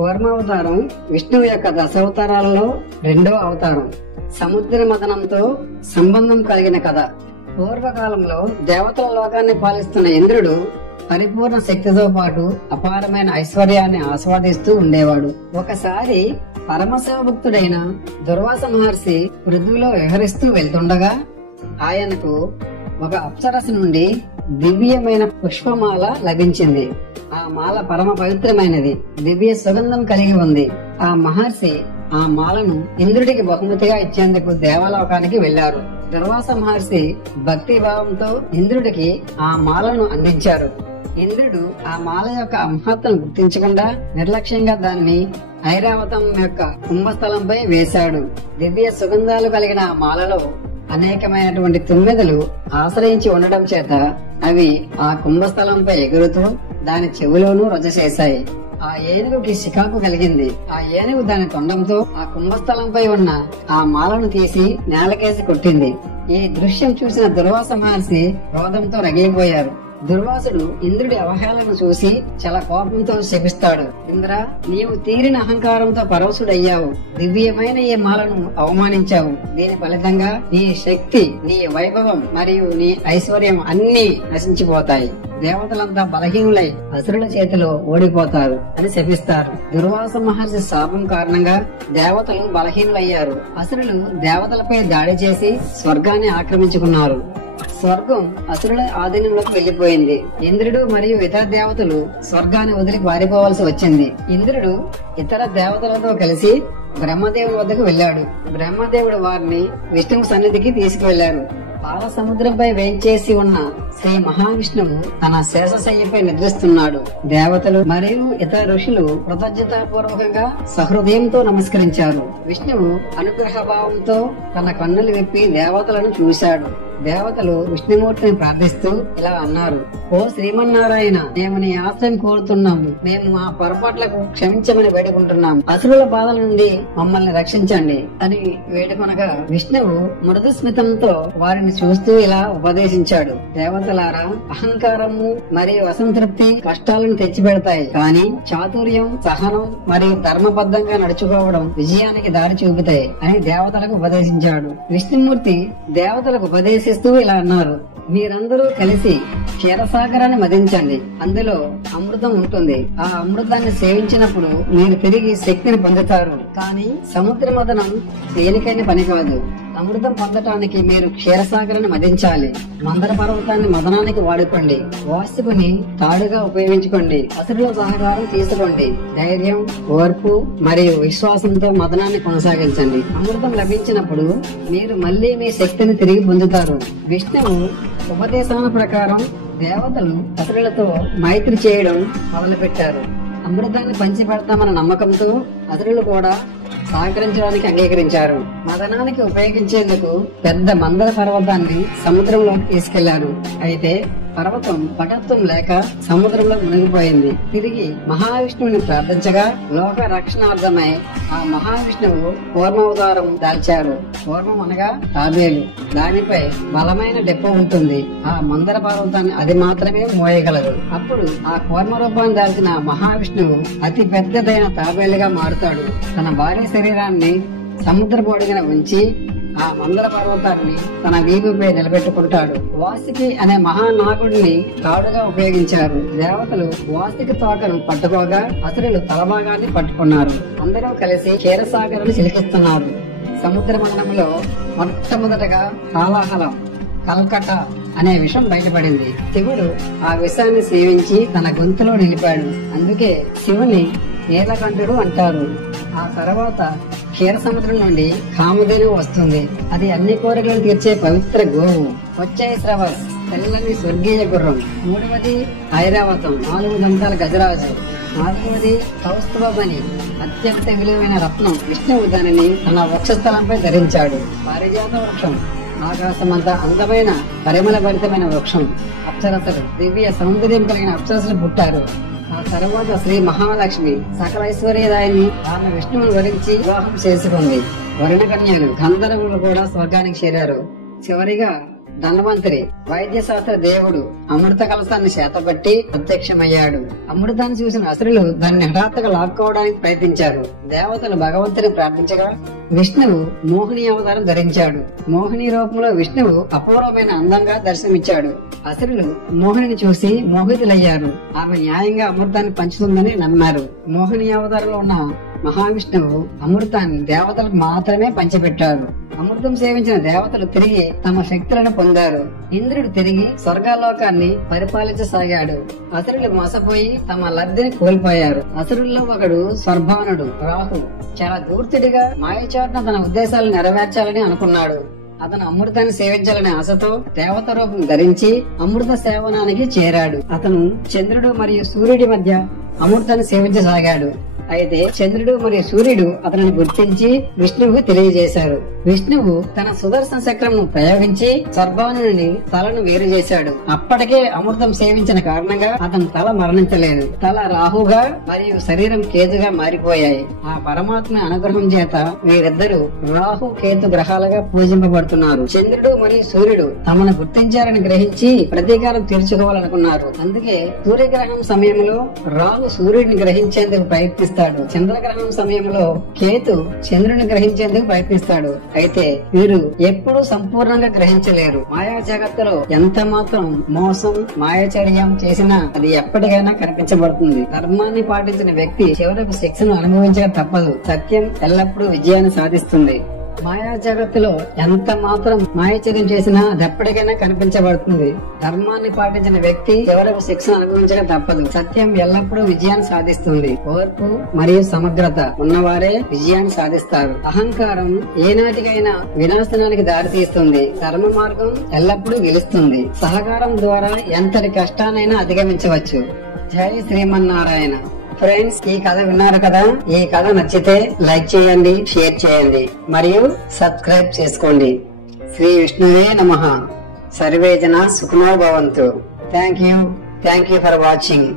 కూర్మావతారం విష్ణువు యొక్క దశావతారాలలో రెండో అవతారం. సముద్ర మథనంతో సంబంధం కలిగిన కథ. పూర్వకాలంలో దేవతల లోకాన్ని పాలిస్తున్న ఇంద్రుడు పరిపూర్ణ శక్తితో పాటు అపారమైన ఐశ్వర్యాన్ని ఆస్వాదిస్తూ ఉండేవాడు. ఒకసారి పరమశివభక్తుడైన దుర్వాస మహర్షి పృథ్వీలో విహరిస్తూ వెళ్తుండగా ఆయనకు ఒక అప్సరస నుండి దివ్యమైన పుష్పమాల లభించింది. ఆ మాల పరమ పవిత్రమైనది, దివ్య సుగంధం కలిగి ఉంది. ఆ మహర్షి ఆ మాలను ఇంద్రుడికి బహుమతిగా ఇచ్చేందుకు దేవలోకానికి వెళ్లారు. దుర్వాస మహర్షి భక్తి భావంతో ఇంద్రుడికి ఆ మాలను అందించారు. ఇంద్రుడు ఆ మాల యొక్క మహత్తును గుర్తించకుండా నిర్లక్ష్యంగా దానిని ఐరావతం యొక్క కుంభస్థలంపై వేశాడు. దివ్య సుగంధాలు కలిగిన ఆ మాలలో అనేకమైనటువంటి తుమ్మెదలు ఆశ్రయించి ఉండడం చేత అవి ఆ కుంభస్థలంపై ఎగురుతూ దాని చెవులోనూ రొజ చేశాయి. ఆ ఏనుగుకి చికాకు కలిగింది. ఆ ఏనుగు దాని తొండంతో ఆ కుంభస్థలంపై ఉన్న ఆ మాలను తీసి నేలకేసి కొట్టింది. ఈ దృశ్యం చూసిన దుర్వాస మహర్షి క్రోధంతో రగిలిపోయారు. దుర్వాసుడు ఇంద్రుడి అవహేళనను చూసి చాలా కోపంతో శపిస్తాడు. ఇంద్ర, నీవు తీరిన అహంకారంతో పరవశుడయ్యావు. దివ్యమైన ఈ మాలను అవమానించావు. దీని ఫలితంగా నీ శక్తి, నీ వైభవం మరియు నీ ఐశ్వర్యం అన్నీ నశించిపోతాయి. దేవతలంతా బలహీనులై అసురుల చేతిలో ఓడిపోతారు అని శపిస్తారు. దుర్వాస మహర్షి శాపం కారణంగా దేవతలు బలహీనులయ్యారు. అసురులు దేవతలపై దాడి చేసి స్వర్గాన్ని ఆక్రమించుకున్నారు. స్వర్గం అసురుల ఆధీనంలోకి వెళ్లిపోయింది. ఇంద్రుడు మరియు ఇతర దేవతలు స్వర్గాన్ని వదిలి పారిపోవాల్సి వచ్చింది. ఇంద్రుడు ఇతర దేవతలతో కలిసి బ్రహ్మదేవుడి వద్దకు వెళ్లాడు. బ్రహ్మదేవుడు వారిని విష్ణువు సన్నిధికి తీసుకువెళ్లారు. పాల సముద్రంపై వేంచేసి ఉన్న శ్రీ మహావిష్ణువు తన శేషశయ్యపై నిద్రిస్తున్నాడు. దేవతలు మరియు ఇతర ఋషులు కృతజ్ఞతాపూర్వకంగా సహృదయంతో నమస్కరించారు. విష్ణువు అనుగ్రహ భావంతో తన కన్నులు విప్పి దేవతలను చూశాడు. దేవతలు విష్ణుమూర్తిని ప్రార్థిస్తూ ఇలా అన్నారు: ఓ శ్రీమన్నారాయణ, మేము నీ ఆశ్రయం కోరుతున్నాము. మేము మా పొరపాట్లకు క్షమించమని వేడుకుంటున్నాము. అసురుల బాధల నుండి మమ్మల్ని రక్షించండి అని వేడుకొనగా విష్ణువు మృదు స్మితంతో వారిని చూస్తూ ఇలా ఉపదేశించాడు: దేవతలారా, అహంకారము మరియు అసంతృప్తి కష్టాలను తెచ్చిపెడతాయి, కానీ చాతుర్యం, సహనం మరియు ధర్మబద్ధంగా నడుచుకోవడం విజయానికి దారి చూపుతాయి అని దేవతలకు ఉపదేశించాడు. విష్ణుమూర్తి దేవతలకు ఉపదేశిస్తూ ఇలా అన్నారు: మీరందరూ కలిసి క్షీరసాగరాన్ని మదించండి. అందులో అమృతం ఉంటుంది. ఆ అమృతాన్ని సేవించినప్పుడు మీరు తిరిగి శక్తిని పొందుతారు. కానీ సముద్ర మదనం దేనికైనా పని కాదు. అమృతం పొందటానికి మీరు క్షీరసాగరాన్ని మదించాలి. మందర పర్వతాన్ని మదనానికి వాడుకోండి. వాస్తుకుని తాడుగా ఉపయోగించుకోండి. అసురుల సహకారం తీసుకోండి. ధైర్యం, ఓర్పు మరియు విశ్వాసంతో మదనాన్ని కొనసాగించండి. అమృతం లభించినప్పుడు మీరు మళ్లీ మీ శక్తిని తిరిగి పొందుతారు. విష్ణువు ఉపదేశాల ప్రకారం దేవతలు అసురులతో మైత్రి చేయడం మొదలుపెట్టారు. అమృతాన్ని పంచి పెడతామన్న నమ్మకంతో అసురులు కూడా సహకరించడానికి అంగీకరించారు. మదనానికి ఉపయోగించేందుకు పెద్ద మందర పర్వతాన్ని సముద్రంలోకి తీసుకెళ్లారు. అయితే పర్వతం పటత్వం లేక సముద్రంలో మునిగిపోయింది. తిరిగి మహావిష్ణువుని ప్రార్థించగా లోక రక్షణార్థమై ఆ మహావిష్ణువు కూర్మావతారం దాల్చారు. కూర్మం అనగా తాబేలు. దానిపై బలమైన డెప్ప ఉంటుంది. ఆ మందర పర్వతాన్ని అది మాత్రమే మోయగలదు. అప్పుడు ఆ కూర్మ రూపాన్ని దాల్చిన మహావిష్ణువు అతి పెద్దదైన తాబేలుగా మారుతాడు. తన భారీ శరీరాన్ని సముద్రపు ఒడిగిన ఉంచి ఆ మందర పర్వతాన్ని తన వీపుపై నిలబెట్టుకుంటాడు. వాసికి అనే మహానాగుడిని తాడుగా ఉపయోగించారు. దేవతలు వాసికి తోకను పట్టుకోగా అసురులు తలభాగాన్ని పట్టుకున్నారు. అందరూ కలిసి క్షీరసాగరాన్ని చిలికిస్తున్నారు. సముద్ర మండలంలో మొట్టమొదటగా హాలాహలం, కల్కటా అనే విషం బయటపడింది. శివుడు ఆ విషాన్ని సేవించి తన గొంతులో నిలిపాడు. అందుకే శివుని నీలకంఠుడు అంటారు. ఆ తర్వాత క్షీర సముద్రం నుండి కామధేనువు వస్తుంది. అది అన్ని కోరికలను తీర్చే పవిత్ర గోవు. వచ్చాయి శ్రవస్, తెల్లని స్వర్గీయ గుర్రం. మూడవది ఐరావతం, 4 దంతాల గజరాజు. 4వది కౌస్తుభమణి, అత్యంత విలువైన రత్నం. విష్ణువు దానిని తన వక్షస్థలంపై ధరించాడు. పారిజాత వృక్షం, ఆకాశమంతా అందమైన పరిమళ భరితమైన వృక్షం. అప్సరసలు, దివ్య సౌందర్యం కలిగిన అప్సరసలు పుట్టారు. ఆ తర్వాత శ్రీ మహాలక్ష్మి సకల ఐశ్వర్యదాయిని ఆమె విష్ణువును వరించి వివాహం చేసుకుంది. వరుణ కన్యలు, గంధర్వులు కూడా స్వర్గానికి చేరారు. చివరిగా ధన్వంతరి వైద్యశాస్త్ర దేవుడు అమృత కలశాన్ని చేతబట్టి ప్రత్యక్షమయ్యాడు. అమృతాన్ని చూసిన అసురులు దాన్ని హఠాత్తుగా లాక్కోవడానికి ప్రయత్నించారు. దేవతలు భగవంతుని ప్రార్థించగా విష్ణువు మోహిని అవతారం ధరించాడు. మోహిని రూపంలో విష్ణువు అపూర్వమైన అందంగా దర్శనమిచ్చాడు. అసురులు మోహిని చూసి మోహితులయ్యారు. ఆమె న్యాయంగా అమృతాన్ని పంచుతుందని నమ్మారు. మోహిని అవతారంలో ఉన్న మహావిష్ణువు అమృతాన్ని దేవతలకు మాత్రమే పంచిపెట్టారు. అమృతం సేవించిన దేవతలు తిరిగి తమ శక్తులను పొందారు. ఇంద్రుడు తిరిగి స్వర్గాలోకాన్ని పరిపాలించసాగాడు. అసురులు మోసపోయి తమ లబ్ధిని కోల్పోయారు. అసురుల్లో ఒకడు స్వర్భానుడు రాహు చాలా దూర్తుడిగా మాయచాటున తన ఉద్దేశాలు నెరవేర్చాలని అనుకున్నాడు. అతను అమృతాన్ని సేవించాలనే ఆశతో దేవత రూపం ధరించి అమృత సేవనానికి చేరాడు. అతను చంద్రుడు మరియు సూర్యుడి మధ్య అమృతాన్ని సేవించసాగాడు. అయితే చంద్రుడు మరియు సూర్యుడు అతనిని గుర్తించి విష్ణువుకు తెలియజేశారు. విష్ణువు తన సుదర్శన చక్రంను ప్రయోగించి సర్వానుని తలను వేరు చేశాడు. అప్పటికే అమృతం సేవించిన కారణంగా అతని తల మరణించలేదు. తల రాహుగా మరియు శరీరం కేతుగా మారిపోయాయి. ఆ పరమాత్మ అనుగ్రహం చేత వీరిద్దరూ రాహు కేతు గ్రహాలుగా పూజింపబడుతున్నారు. చంద్రుడు మరియు సూర్యుడు తమను గుర్తించారని గ్రహించి ప్రతీకారం తీర్చుకోవాలనుకున్నారు. అందుకే సూర్యగ్రహణం సమయంలో రాహు సూర్యుడిని గ్రహించేందుకు ప్రయత్నిస్తాడు. చంద్రగ్రహణం సమయంలో కేతు చంద్రుని గ్రహించేందుకు ప్రయత్నిస్తాడు. అయితే వీరు ఎప్పుడూ సంపూర్ణంగా గ్రహించలేరు. మాయా జగత్తులో ఎంత మాత్రం మోసం మాయాచర్యం చేసినా అది ఎప్పటికైనా కనిపించబడుతుంది. ధర్మాన్ని పాటించిన వ్యక్తి చివరకు శిక్షను అనుభవించక తప్పదు. సత్యం ఎల్లప్పుడూ విజయాన్ని సాధిస్తుంది. మాయా జగత్తులో ఎంత మాత్రం మాయాచర్యం చేసినా అది ఎప్పటికైనా కనిపించబడుతుంది. ధర్మాన్ని పాటించిన వ్యక్తి చివరకు శిక్షను అనుభవించక తప్పదు. సత్యం ఎల్లప్పుడూ విజయాన్ని సాధిస్తుంది. ఓర్పు మరియు సమగ్రత ఉన్నవారే విజయాన్ని సాధిస్తారు. అహంకారం ఏనాటికైనా వినాశనానికి దారితీస్తుంది. ధర్మ మార్గం ఎల్లప్పుడూ గెలుస్తుంది. సహకారం ద్వారా ఎంతటి కష్టానైనా అధిగమించవచ్చు. జై శ్రీమన్నారాయణ. ఫ్రెండ్స్, ఈ కథ విన్నారు కదా. ఈ కథ నచ్చితే లైక్ చేయండి, షేర్ చేయండి మరియు సబ్స్క్రైబ్ చేసుకోండి. శ్రీ విష్ణువే నమః. సర్వే జనా సుఖినో భవంతు. Thank you for watching.